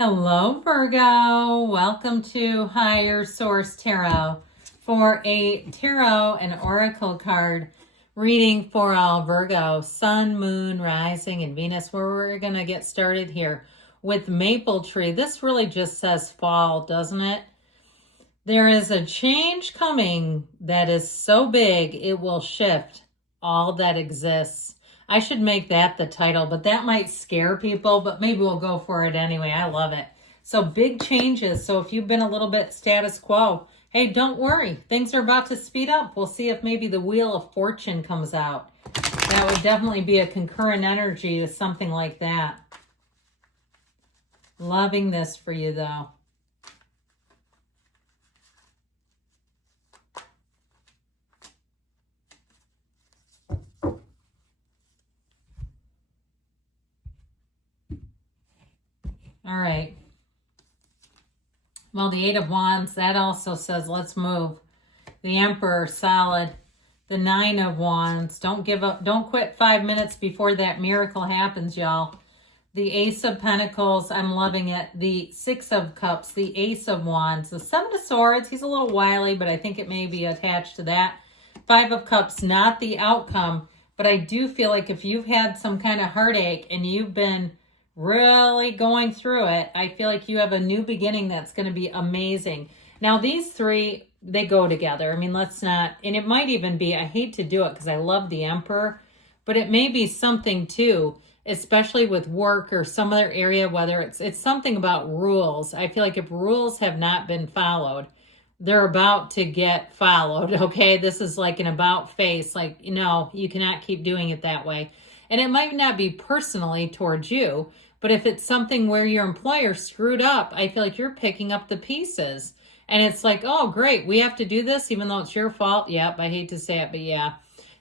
Hello, Virgo. Welcome to Higher Source Tarot for a tarot and oracle card reading for all Virgo, Sun, Moon, Rising, and Venus, where we're going to get started here with Maple Tree. This really just says fall, doesn't it? There is a change coming that is so big, it will shift all that exists. I should make that the title, but that might scare people, but maybe we'll go for it anyway. I love it. So big changes. So if you've been a little bit status quo, hey, don't worry. Things are about to speed up. We'll see if maybe the Wheel of Fortune comes out. That would definitely be a concurrent energy to something like that. Loving this for you, though. All right. Well, the Eight of Wands, that also says let's move. The Emperor, solid. The Nine of Wands, don't give up. Don't quit 5 minutes before that miracle happens, y'all. The Ace of Pentacles, I'm loving it. The Six of Cups, the Ace of Wands. The Seven of Swords, he's a little wily, but I think it may be attached to that. Five of Cups, not the outcome, but I do feel like if you've had some kind of heartache and you've been really going through it, I feel like you have a new beginning that's going to be amazing. Now, these three, they go together. I mean, let's not, and it might even be, I hate to do it because I love the Emperor, but it may be something too, especially with work or some other area, whether it's something about rules. I feel like if rules have not been followed, they're about to get followed, okay? This is like an about face, like, you cannot keep doing it that way. And it might not be personally towards you, but if it's something where your employer screwed up, I feel like you're picking up the pieces. And it's like, oh, great, we have to do this even though it's your fault. Yep, I hate to say it, but yeah.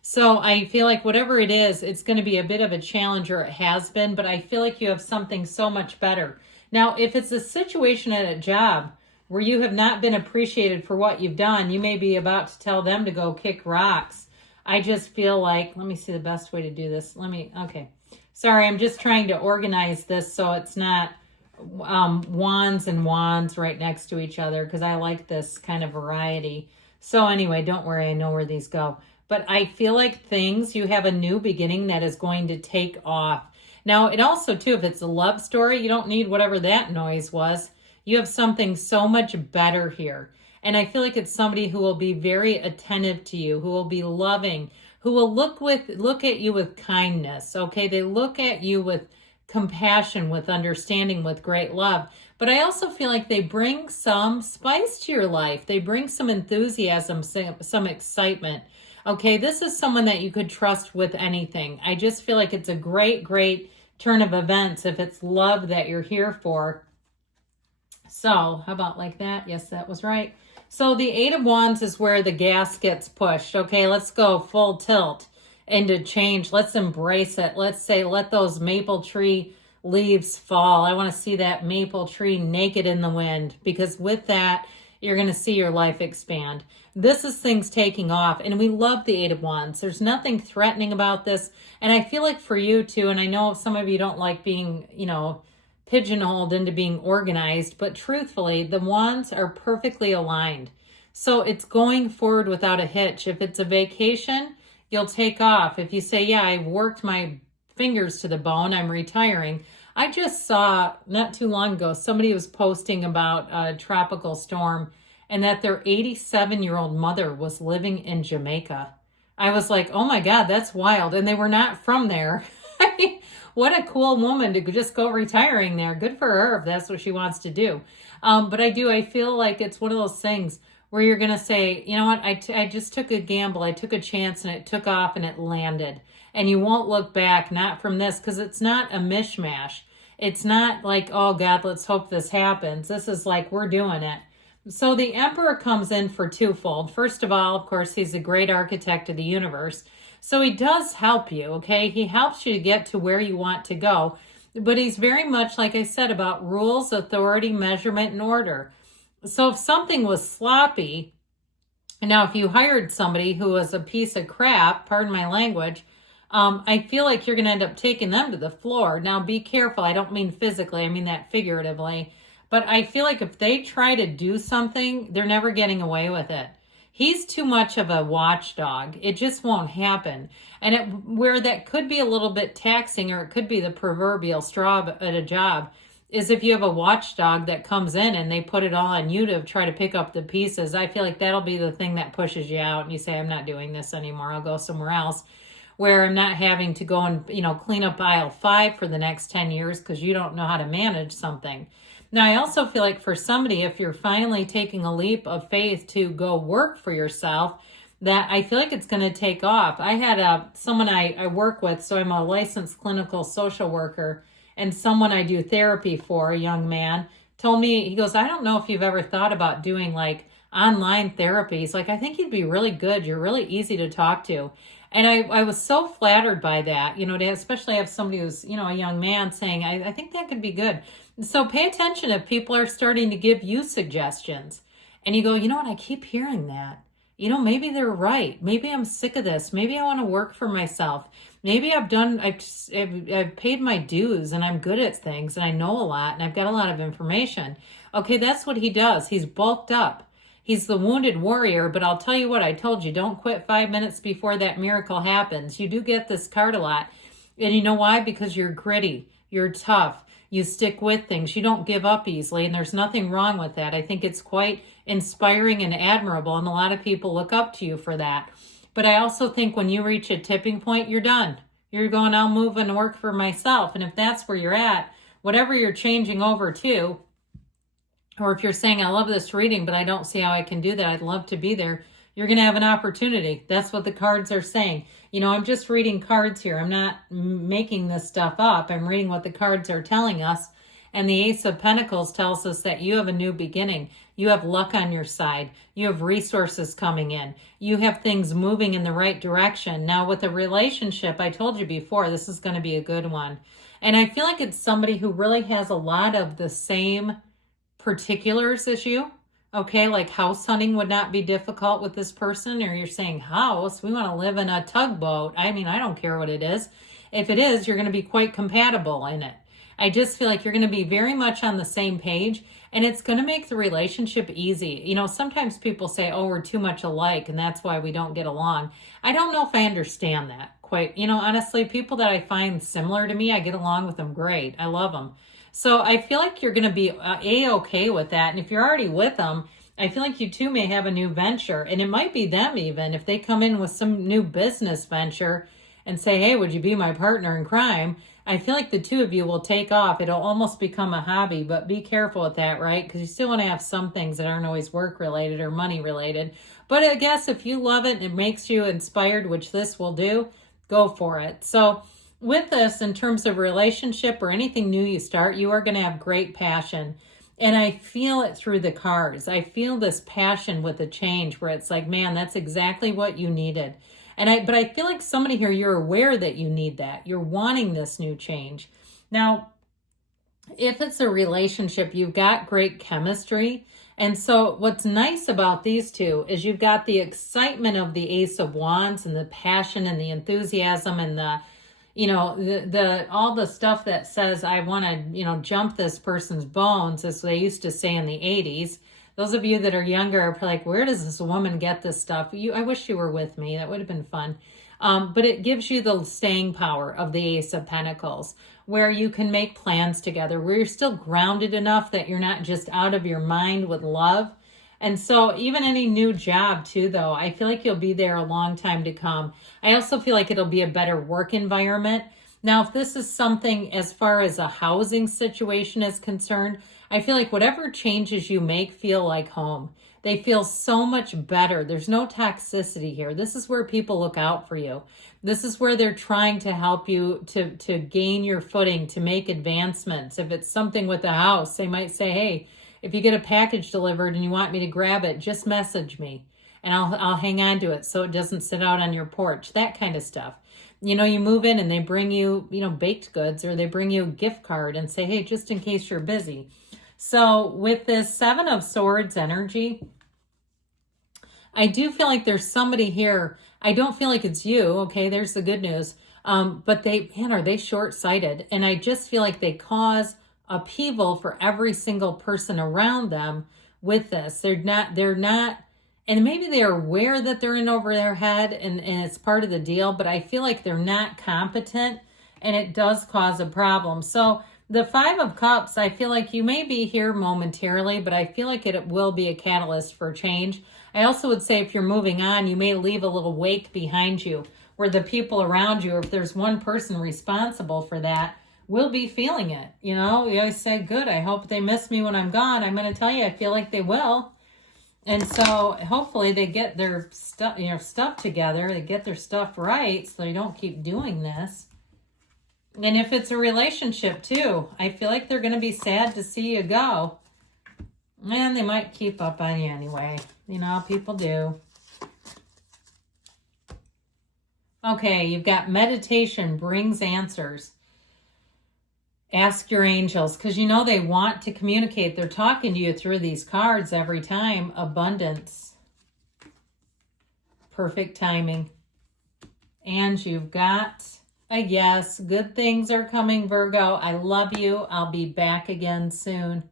So I feel like whatever it is, it's going to be a bit of a challenge, or it has been, but I feel like you have something so much better. Now, if it's a situation at a job where you have not been appreciated for what you've done, you may be about to tell them to go kick rocks. I just feel like, let me see the best way to do this. Okay. Sorry, I'm just trying to organize this so it's not wands and wands right next to each other, because I like this kind of variety. So anyway, don't worry, I know where these go. But I feel like you have a new beginning that is going to take off. Now, it also, too, if it's a love story, you don't need whatever that noise was. You have something so much better here. And I feel like it's somebody who will be very attentive to you, who will be loving, who will look at you with kindness, okay? They look at you with compassion, with understanding, with great love. But I also feel like they bring some spice to your life. They bring some enthusiasm, some excitement. Okay, this is someone that you could trust with anything. I just feel like it's a great, great turn of events if it's love that you're here for. So, how about like that? Yes, that was right. So the Eight of Wands is where the gas gets pushed. Okay, let's go full tilt into change. Let's embrace it. Let's say, let those maple tree leaves fall. I want to see that maple tree naked in the wind, because with that, you're going to see your life expand. This is things taking off, and we love the Eight of Wands. There's nothing threatening about this, and I feel like for you too, and I know some of you don't like being, pigeonholed into being organized, but truthfully, the wands are perfectly aligned. So it's going forward without a hitch. If it's a vacation, you'll take off. If you say, yeah, I've worked my fingers to the bone, I'm retiring. I just saw not too long ago, somebody was posting about a tropical storm and that their 87-year-old mother was living in Jamaica. I was like, oh my God, that's wild. And they were not from there. I mean, what a cool woman to just go retiring there. Good for her if that's what she wants to do. But I feel like it's one of those things where you're going to say, you know what, I just took a gamble. I took a chance and it took off and it landed. And you won't look back, not from this, because it's not a mishmash. It's not like, oh God, let's hope this happens. This is like, we're doing it. So the Emperor comes in for twofold. First of all, of course, he's a great architect of the universe. So he does help you, okay? He helps you to get to where you want to go. But he's very much, like I said, about rules, authority, measurement, and order. So if something was sloppy, now if you hired somebody who was a piece of crap, pardon my language, I feel like you're going to end up taking them to the floor. Now, be careful. I don't mean physically. I mean that figuratively. But I feel like if they try to do something, they're never getting away with it. He's too much of a watchdog. It just won't happen. And where that could be a little bit taxing, or it could be the proverbial straw at a job, is if you have a watchdog that comes in and they put it all on you to try to pick up the pieces. I feel like that'll be the thing that pushes you out and you say, I'm not doing this anymore. I'll go somewhere else, where I'm not having to go and, clean up aisle 5 for the next 10 years because you don't know how to manage something. Now, I also feel like for somebody, if you're finally taking a leap of faith to go work for yourself, that I feel like it's going to take off. I had someone I work with, so I'm a licensed clinical social worker, and someone I do therapy for, a young man, told me, he goes, I don't know if you've ever thought about doing like online therapies. Like, I think you'd be really good. You're really easy to talk to. And I was so flattered by that, to especially have somebody who's, a young man saying, I think that could be good. So pay attention if people are starting to give you suggestions and you go, you know what, I keep hearing that. Maybe they're right. Maybe I'm sick of this. Maybe I want to work for myself. Maybe I've paid my dues and I'm good at things and I know a lot and I've got a lot of information. Okay, that's what he does. He's bulked up. He's the wounded warrior, but I'll tell you what, I told you, don't quit 5 minutes before that miracle happens. You do get this card a lot. And you know why? Because you're gritty. You're tough. You stick with things. You don't give up easily, and there's nothing wrong with that. I think it's quite inspiring and admirable, and a lot of people look up to you for that. But I also think when you reach a tipping point, you're done. You're going, I'll move and work for myself. And if that's where you're at, whatever you're changing over to, or if you're saying, I love this reading, but I don't see how I can do that, I'd love to be there, you're going to have an opportunity. That's what the cards are saying. I'm just reading cards here. I'm not making this stuff up. I'm reading what the cards are telling us. And the Ace of Pentacles tells us that you have a new beginning. You have luck on your side. You have resources coming in. You have things moving in the right direction. Now, with a relationship, I told you before, this is going to be a good one. And I feel like it's somebody who really has a lot of the same particulars as you. Okay, like house hunting would not be difficult with this person, or you're saying house, we want to live in a tugboat. I mean, I don't care what it is. If it is, you're going to be quite compatible in it. I just feel like you're going to be very much on the same page, and it's going to make the relationship easy. Sometimes people say, oh, we're too much alike, and that's why we don't get along. I don't know if I understand that quite. Honestly, people that I find similar to me, I get along with them great. I love them. So I feel like you're going to be A-okay with that. And if you're already with them, I feel like you two may have a new venture. And it might be them even. If they come in with some new business venture and say, hey, would you be my partner in crime? I feel like the two of you will take off. It'll almost become a hobby. But be careful with that, right? Because you still want to have some things that aren't always work-related or money-related. But I guess if you love it and it makes you inspired, which this will do, go for it. So with this, in terms of relationship or anything new you start, you are going to have great passion. And I feel it through the cards. I feel this passion with the change where it's like, man, that's exactly what you needed. But I feel like somebody here, you're aware that you need that. You're wanting this new change. Now, if it's a relationship, you've got great chemistry. And so what's nice about these two is you've got the excitement of the Ace of Wands and the passion and the enthusiasm and the all the stuff that says, I want to, jump this person's bones, as they used to say in the 80s. Those of you that are younger are like, where does this woman get this stuff? I wish you were with me. That would have been fun. But it gives you the staying power of the Ace of Pentacles, where you can make plans together, where you're still grounded enough that you're not just out of your mind with love. And so even any new job too, though, I feel like you'll be there a long time to come. I also feel like it'll be a better work environment. Now, if this is something as far as a housing situation is concerned, I feel like whatever changes you make feel like home. They feel so much better. There's no toxicity here. This is where people look out for you. This is where they're trying to help you to gain your footing, to make advancements. If it's something with the house, they might say, hey, if you get a package delivered and you want me to grab it, just message me and I'll hang on to it so it doesn't sit out on your porch, that kind of stuff. You move in and they bring you, baked goods, or they bring you a gift card and say, hey, just in case you're busy. So with this Seven of Swords energy, I do feel like there's somebody here. I don't feel like it's you. Okay, there's the good news. But they, man, are they short-sighted? And I just feel like they cause upheaval for every single person around them with this. They're not, and maybe they're aware that they're in over their head and it's part of the deal, but I feel like they're not competent and it does cause a problem. So the Five of Cups, I feel like you may be here momentarily, but I feel like it will be a catalyst for change. I also would say if you're moving on, you may leave a little wake behind you where the people around you, if there's one person responsible for that, will be feeling it. You know, you always say, good, I hope they miss me when I'm gone. I'm going to tell you, I feel like they will. And so hopefully they get their stuff together. They get their stuff right so they don't keep doing this. And if it's a relationship too, I feel like they're going to be sad to see you go. And they might keep up on you anyway. You know, people do. Okay, you've got meditation brings answers. Ask your angels, because you know they want to communicate. They're talking to you through these cards every time. Abundance. Perfect timing. And you've got a yes. Good things are coming, Virgo. I love you. I'll be back again soon.